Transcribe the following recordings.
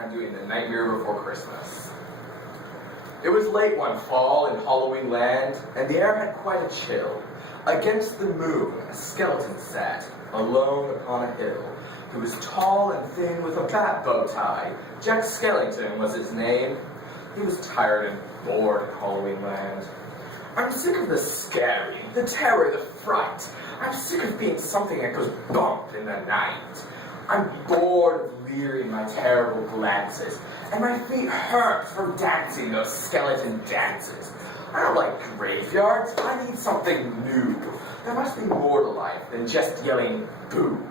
I'm doing The Nightmare Before Christmas. It was late one fall in Halloween land, and the air had quite a chill. Against the moon, a skeleton sat, alone upon a hill. He was tall and thin with a bat bow tie. Jack Skellington was his name. He was tired and bored in Halloween land. I'm sick of the scaring, the terror, the fright. I'm sick of being something that goes bump in the night. I'm bored of leering my terrible glances, and my feet hurt from dancing those skeleton dances. I don't like graveyards. I need something new. There must be more to life than just yelling boo.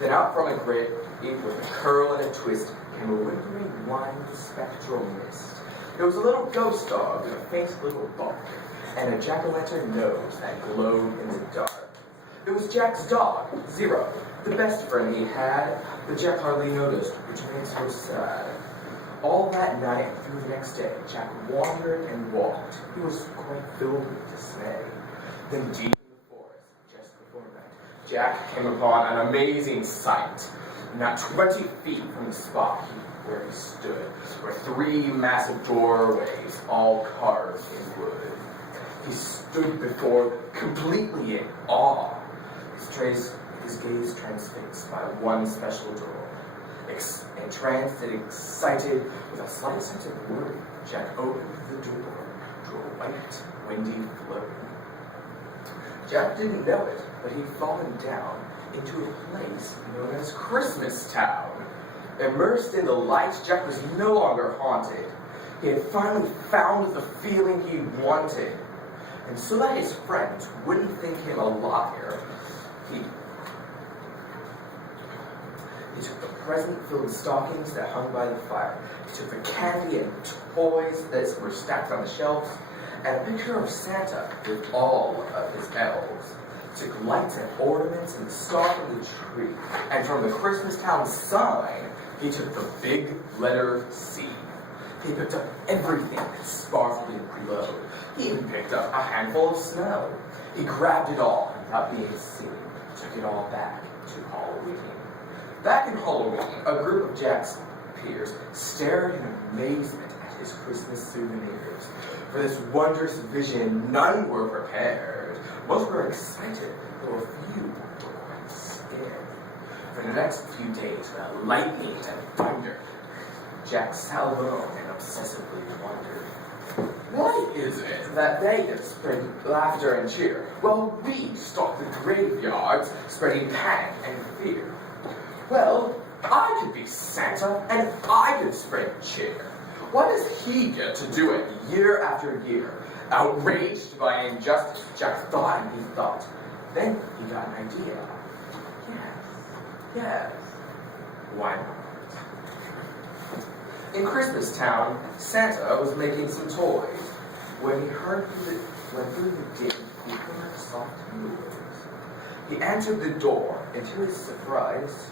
Then out from a grave with a curl and a twist came a whimpering, whined, spectral mist. There was a little ghost dog with a faint little bark, and a jack-o'-lantern nose that glowed in the dark. It was Jack's dog, Zero, the best friend he had, but Jack hardly noticed, which made so sad. All that night and through the next day, Jack wandered and walked. He was quite filled with dismay. Then deep in the forest, just before night, Jack came upon an amazing sight. Not 20 feet from the spot where he stood were 3 massive doorways, all carved in wood. He stood before them, completely in awe. His gaze transfixed by one special door. Entranced and excited, with a slight sense of worry, Jack opened the door to a white, windy floor. Jack didn't know it, but he'd fallen down into a place known as Christmas Town. Immersed in the light, Jack was no longer haunted. He had finally found the feeling he wanted. And so that his friends wouldn't think him a liar, he took the present-filled stockings that hung by the fire. He took the candy and toys that were stacked on the shelves, and a picture of Santa with all of his elves. He took lights and ornaments and the star from the tree, and from the Christmas Town sign, he took the big letter C. He picked up everything that sparkled and glowed. He even picked up a handful of snow. He grabbed it all without being seen, took it all back to Halloween. Back in Halloween, a group of Jack's peers stared in amazement at his Christmas souvenirs. For this wondrous vision, none were prepared. Most were excited, though a few were quite scared. For the next few days, with lightning and thunder, Jack sat alone and obsessively wondered, why is it that they can spread laughter and cheer, while we stalk the graveyards, spreading panic and fear? Well, I could be Santa, and I could spread cheer. Why does he get to do it year after year? Outraged by injustice, Jack thought and he thought. Then he got an idea. Yes, why not? In Christmas Town, Santa was making some toys. When he went through the gate, he heard a soft noise. He answered the door, and to his surprise,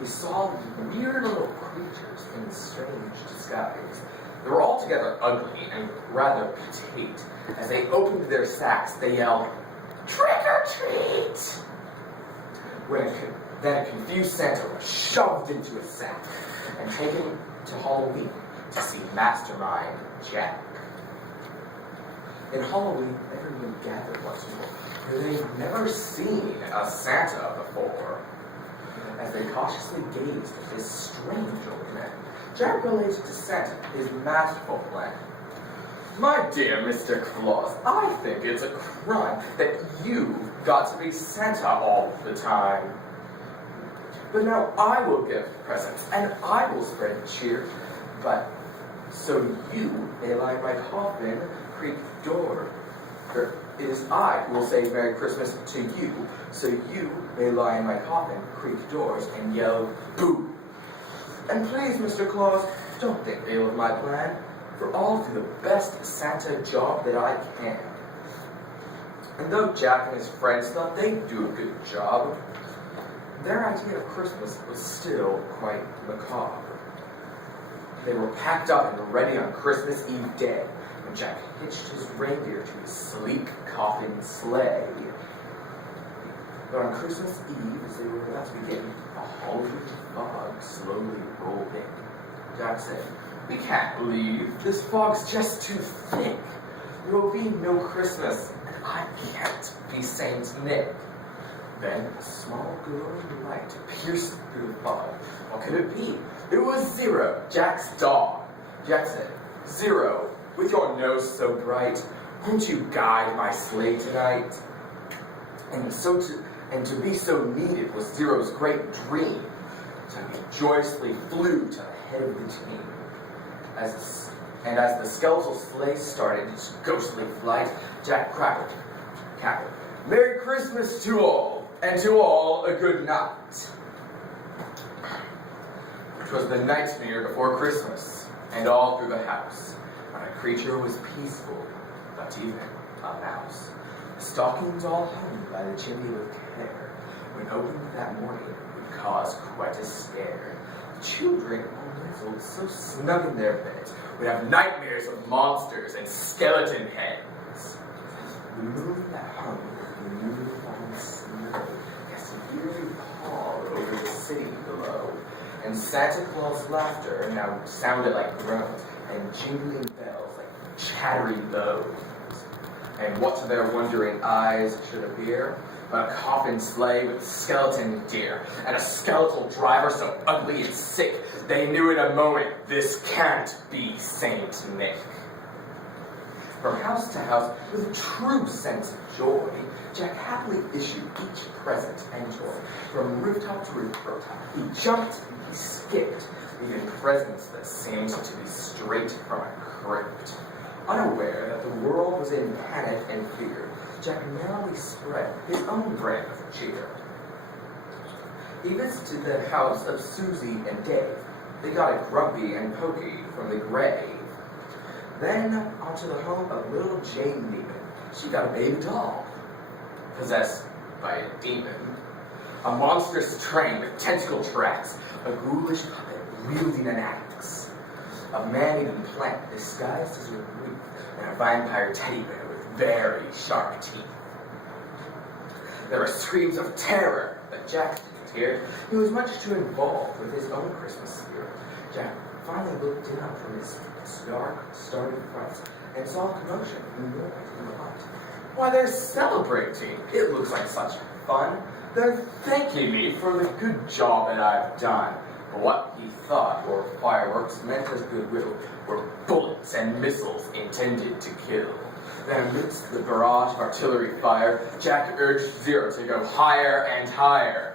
he saw weird little creatures in strange disguise. They were altogether ugly and rather petite. As they opened their sacks, they yelled, "Trick or treat!" Then a confused Santa was shoved into a sack and taken to Halloween to see Mastermind Jack. In Halloween, everyone gathered once more, for they'd never seen a Santa before. As they cautiously gazed at this strange old man, Jack related to Santa his masterful plan. My dear Mr. Claus, I think it's a crime that you got to be Santa all the time. But now I will give presents, and I will spread cheer. But so you may lie in my coffin, creak door. It is I who will say Merry Christmas to you, so you may lie in my coffin, creak doors, and yell, boo. And please, Mr. Claus, don't think ill of my plan, for I'll do the best Santa job that I can. And though Jack and his friends thought they'd do a good job, their idea of Christmas was still quite macabre. They were packed up and ready on Christmas Eve day, when Jack hitched his reindeer to his sleek coffin sleigh. But on Christmas Eve, as they were about to begin, a Halloween fog slowly rolled thing. Jack said, "We can't leave. This fog's just too thick. There will be no Christmas, and I can't be Saint Nick." Then a small glowing light pierced through the fog. What could it be? It was Zero, Jack's dog. Jack said, "Zero, with your nose so bright, won't you guide my sleigh tonight?" And to be so needed was Zero's great dream. So he joyously flew to the head of the team. As the skeletal sleigh started its ghostly flight, Jack cackled, "Merry Christmas to all, and to all a good night." It was the nightmare before Christmas, and all through the house, not a creature was peaceful, not even a mouse. The stockings all hung by the chimney with care. When opened that morning, would cause quite a scare. The children, all nestled so snug in their beds, would have nightmares of monsters and skeleton heads. The moon that hung with the moonfall snow cast an eerie pall over the city below, and Santa Claus' laughter now sounded like groans, and jingling bells like chattering bows. And what to their wondering eyes should appear but a coffin sleigh with skeleton deer, and a skeletal driver so ugly and sick they knew in a moment this can't be Saint Nick. From house to house, with a true sense of joy, Jack happily issued each present and joy. From rooftop to rooftop, he jumped, he skipped, leaving presents that seemed to be straight from a crypt. Unaware that the world was in panic and fear, Jack narrowly spread his own brand of cheer. He visited the house of Susie and Dave. They got it grumpy and pokey from the grave. Then onto the home of little Jane Neiman. She got a baby doll, possessed by a demon. A monstrous train with tentacle tracks, a ghoulish puppet wielding an axe, a man-eating plant disguised as a wreath, and a vampire teddy bear with very sharp teeth. There were screams of terror, but Jack didn't hear. He was much too involved with his own Christmas spirit. Jack finally looked down from his dark, starry front and saw a commotion in the noise in the light. "Why, they're celebrating! It looks like such fun! They're thanking me for the good job that I've done." But what he thought were fireworks meant as goodwill were bullets and missiles intended to kill. Then amidst the barrage of artillery fire, Jack urged Zero to go higher and higher.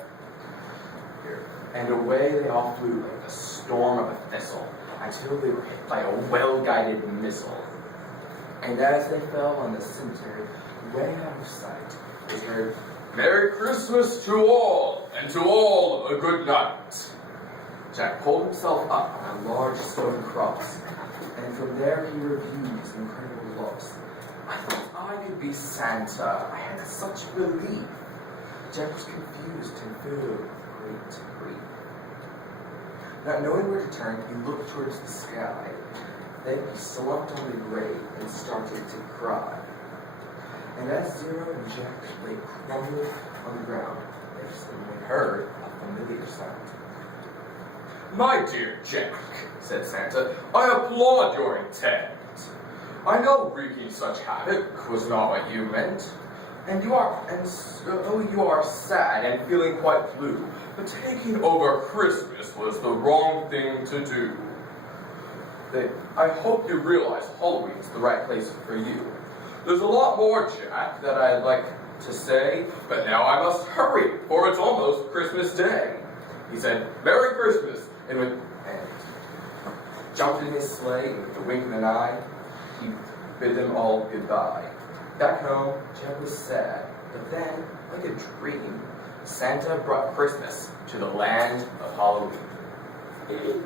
And away they all flew like the storm of a thistle, until they were hit by a well-guided missile. And as they fell on the cemetery, way out of sight, was heard, "Merry Christmas to all, and to all a good night." Jack pulled himself up on a large stone cross, and from there he reviewed his incredible loss. "I thought I could be Santa. I had such belief." Jack was confused and filled with great grief. Not knowing where to turn, he looked towards the sky. Then he slumped on the grave and started to cry. And as Zero and Jack lay crumbled on the ground, they suddenly heard a familiar sound. "My dear Jack," said Santa, "I applaud your intent. I know wreaking such havoc was not what you meant, and you are sad and feeling quite blue, but taking over Christmas was the wrong thing to do. I hope you realize Halloween's the right place for you. There's a lot more, Jack, that I'd like to say, but now I must hurry, for it's almost Christmas Day." He said, "Merry Christmas," and jumped in his sleigh, and with a wink of an eye, he bid them all goodbye. Back home, Jack was sad, but then, like a dream, Santa brought Christmas to the land of Halloween.